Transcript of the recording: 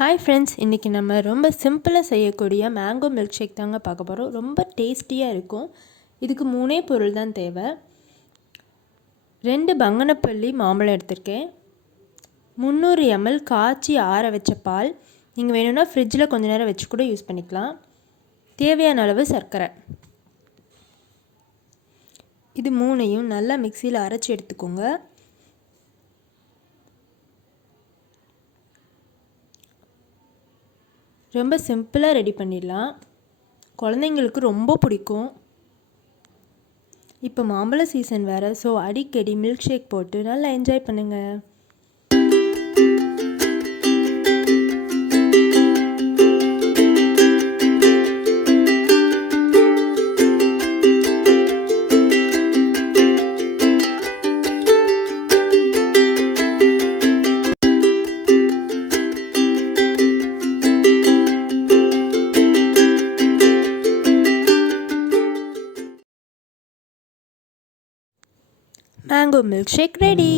Hi friends, இன்றைக்கி நம்ம ரொம்ப சிம்பிளாக செய்யக்கூடிய மேங்கோ மில்க் ஷேக் தாங்க பார்க்க போகிறோம். ரொம்ப டேஸ்டியாக இருக்கும். இதுக்கு 3 பொருள் தான் தேவை. 2 பங்கனப்பள்ளி மாம்பழம் எடுத்திருக்கேன். 300 ml காய்ச்சி ஆற வச்ச பால். நீங்கள் வேணும்னா ஃப்ரிட்ஜில் கொஞ்சம் நேரம் வச்சு கூட யூஸ் பண்ணிக்கலாம். தேவையான அளவு சர்க்கரை. இது 3ஐயும் நல்லா மிக்சியில் அரைச்சி எடுத்துக்கோங்க. ரொம்ப சிம்பிளாக ரெடி பண்ணிடலாம். குழந்தைங்களுக்கு ரொம்ப பிடிக்கும். இப்போ மாம்பழ சீசன் வேறு, ஸோ அடிக்கடி மில்க் ஷேக் போட்டு நல்லா என்ஜாய் பண்ணுங்கள். Mango milkshake ready.